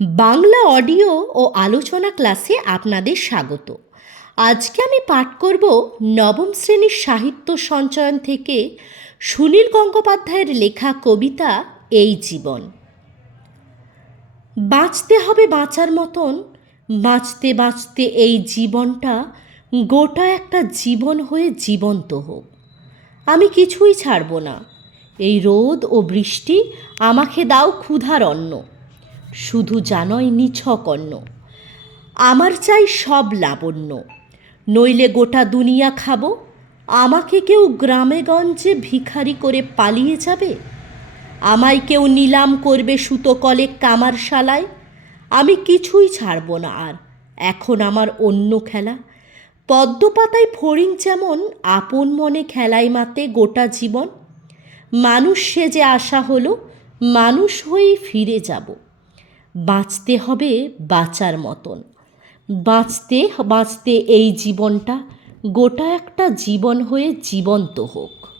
Bangla audio ও আলোচনা ক্লাসে আপনাদের স্বাগত। আজকে আমি পাঠ করব নবম শ্রেণির সাহিত্য সঞ্চয়ন থেকে সুনীল গঙ্গোপাধ্যায়ের লেখা কবিতা এই জীবন। বাঁচতে হবে বাঁচার মতন, বাঁচতে বাঁচতে এই জীবনটা গোটা একটা জীবন হয়ে জীবন্ত হোক। আমি কিছুই ছাড়ব না। এই রোদ ও বৃষ্টি আমাকে দাও ক্ষুধার অন্ন। শুধু জানয় নিছক অন্ন আমার চাই সব লাবণ্য। নইলে গোটা দুনিয়া খাব। আমাকে কেউ গ্রামে গঞ্জে ভিখারি করে পালিয়ে যাবে? আমায় কেউ নিলাম করবে সুতো কলে কামারশালায়। আমি কিছুই ছাড়ব না আর। এখন আমার অন্য খেলা। পদ্মপাতায় ফড়িং যেমন আপন মনে খেলায় মাতে গোটা জীবন। মানুষ সেজে আশা হলো, মানুষ হয়েই ফিরে যাব। বাঁচতে হবে বাঁচার মতন। বাঁচতে বাঁচতে এই জীবনটা গোটা একটা জীবন হয়ে জীবন্ত হোক।